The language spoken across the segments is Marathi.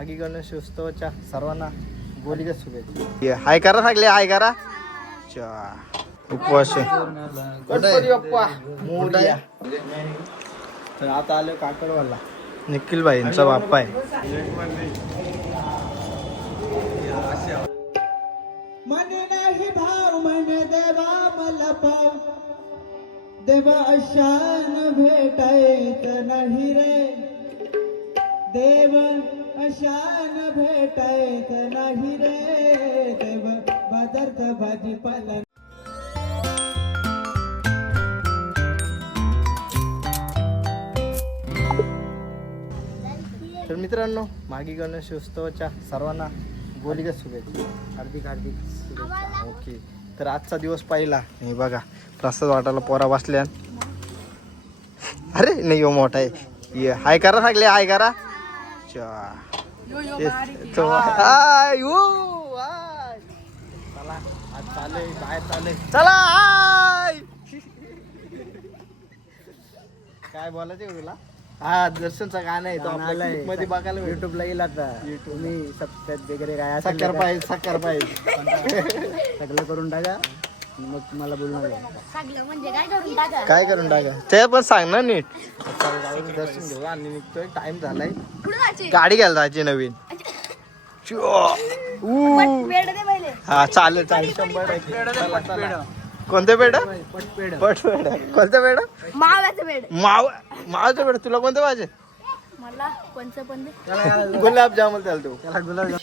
मागी गणेश उत्सवाच्या सर्वांना बोलीच्या शुभेच्छा. हाय करा सगळे, हाय करा. उपवास गणपती बाप्पा मोरया. तर आता आलो काकडवाला. निखिल भाईंचा बाप्पा आहे. मन नाही भाव मन देवा मला पाव, देवा अशान भेटायच नाही रे, देव अशान भेटायच नाही रे, देव बाजारचा भाजीपाला. तर मित्रांनो, मागी गणेश उत्सवाच्या सर्वांना बोलीच्या शुभेच्छा. हार्दिक हार्दिक शुभेच्छा. ओके. तर आजचा दिवस पाहिला. हे बघा प्रसाद वाटायला पोरा बसल्या. अरे नाही हो मोठा आहे. ये हाय करा सगळे, हाय करा. चला आज चालय बाहेर चालय. चला हाय. काय बोलायचं तुला? हा दर्शनचा गाणं आहे तो आपल्या मध्ये बघायला युट्यूबला येईल आता. तुम्ही सबस्क्राईब वगैरे काय साखर पाहिजे सगळं करून टाका, मग तुम्हाला बोलणार म्हणजे काय करून टाका ते पण सांग ना नीट. दर्शन घेऊ आणि निघतोय. टाइम झालाय. गाडी घ्यायला जायची नवीन. हा चालेल चालेल. 100. कोणते पेड? पटपेड. कोणते पेड? माव्याचं पेड. मावाचं पेड. तुला कोणतं पाहिजे? मला कोणचं पण गुलाबजामुन त्याला तू. त्याला गुलाबजाम.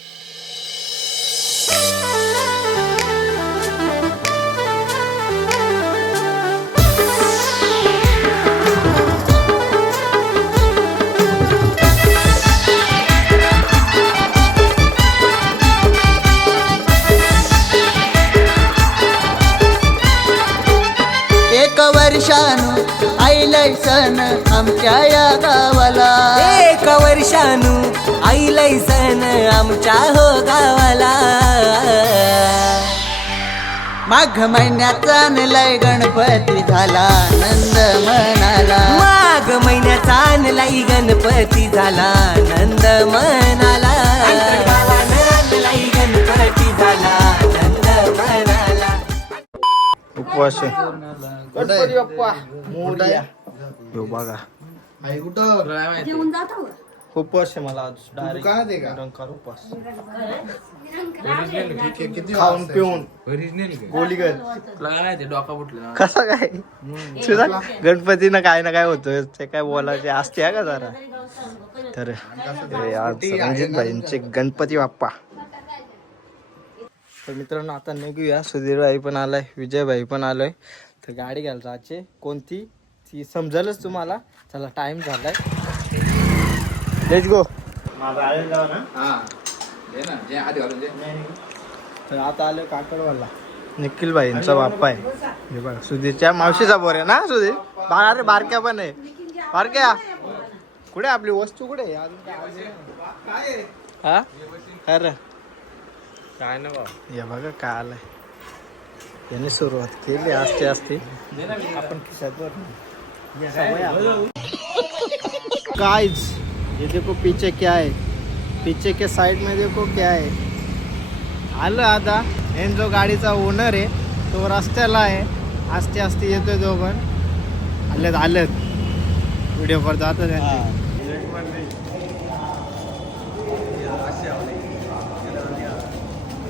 एक वर्षानु आईलय सण आमच्या या गावाला, एक वर्षानु आईलय सण आमच्या हो गावाला. माघ महिन्यात आणलाय गणपती झाला नंद मनाला, माघ महिन्याचा आणलाय गणपती झाला नंद मनाला, आणलाय गणपती झाला नंद मनाला. उपवास गणपती बाप्पा मोरया. हो बघा घेऊन जातो. उपवास आहे मला आज. डायरेक्ट रंकाळ उपवास. खाऊन पिऊन गोलीगत. कसा काय तुझा गणपतीनं काय ना काय होतं ते काय बोलायचे असते का जरा. तर आज रणजित भाईंचे गणपती बाप्पा. तर मित्रांनो आता निघूया. सुधीर भाई पण आलाय, विजय भाई पण आलोय. तर गाडी घ्यायला जायचे. कोणती ती समजेलच तुम्हाला. चला टाइम झालाय. Let's go. तर आता आलो काकडवाला. निखिल भाईंचा बाप्पा आहे. हे बघा सुधीरच्या मावशीचा बोर आहे ना. सुधीर अरे बारक्या पण आहे. बारक्या कुठे आपली वस्तू कुठे? हा खरं काय ना बाबा. हे बघा काय आलंय. याने सुरुवात केली असते आपण खिशात. गाइस ये देखो पीछे क्या है. पीछे के साइड में देखो क्या है. आलं आता. एन जो गाडीचा ओनर आहे तो रस्त्याला आहे. आस्ते आस्ते येतोय दोघं. आलेत व्हिडिओ वर जात.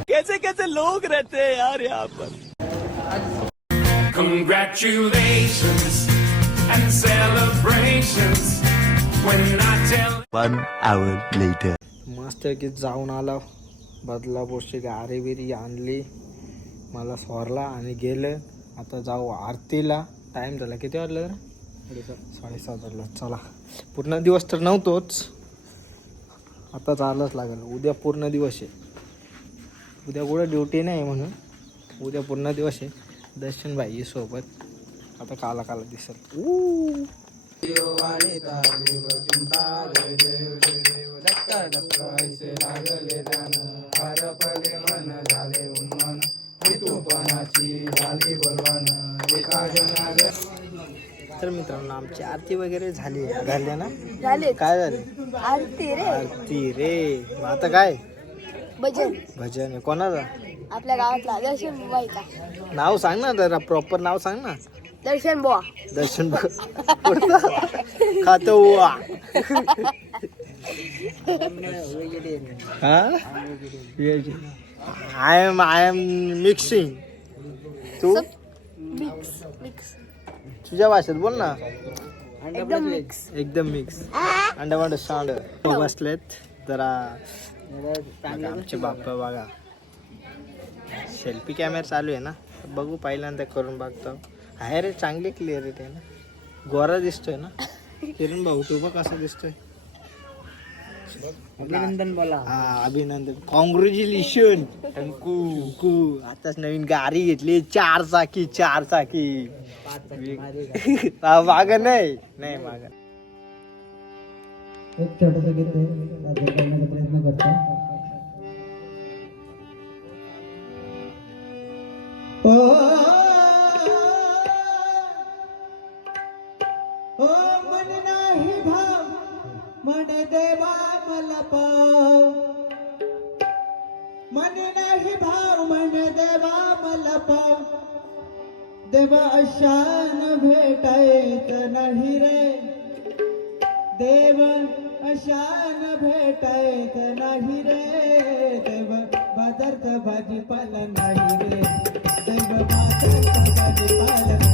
कैसे कैसे लोग रहते हैं यार यहाँ पर. Congratulations and celebrations when I tell 1 hour later. मस्त की जाऊन आला. बदलापूरची गारी बिरी आणली. मला सोरला आणि गेलं. आता जाऊ आरतीला. टाइम झाला किती वाजला जरा? 7:30 वाजला. चला पूर्ण दिवस तर नव्हतोच. आता चालच लागेल. उद्या पूर्ण दिवस आहे. उद्या कुठं ड्युटी नाही म्हणून उद्या पूर्ण दिवस आहे. दर्शन भाई सोबत. आता काला काला दिसेल. तर मित्रांनो आमची आरती वगैरे झाली ना झाले काय झाले आरती रे आरती रे मग आता काय भजन भजन आहे कोणाचा आपल्या गावातला दर्शन बुवा का नाव सांग ना जरा प्रॉपर नाव सांग ना दर्शन बुवा दर्शन खातो हुआ आय एम मिक्सिंग तू मिक्स मिक्स तुझ्या भाषेत बोल ना एकदम मिक्स एकदम मिक्स अंडा सांड बसलेत जरा बघा, आमचे बाप्पा बघा सेल्फी कॅमेरा चालू आहे ना बघू पहिल्यांदा करून बघतो आहे रे चांगली क्लिअरिटी आहे ना गोरा दिसतोय ना किरण भाऊ तू बघ कसा दिसतोय अभिनंदन बोला. हा अभिनंदन कॉंग्रॅच्युलेशन टंकू आताच नवीन गाडी घेतली 4 चाकी माग नाही माग एक छोटस गीत सादर करण्याचा प्रयत्न करतो. मन नाही भाव मन देवा मला पाव मन नाही भाव मन देवा मला पाव देवा अशान भेटायचं नाही रे देव अशान भेटायचं नाही रे देव बाजारचा भाजीपाला नाही रे देव बाजारचा भाजीपाला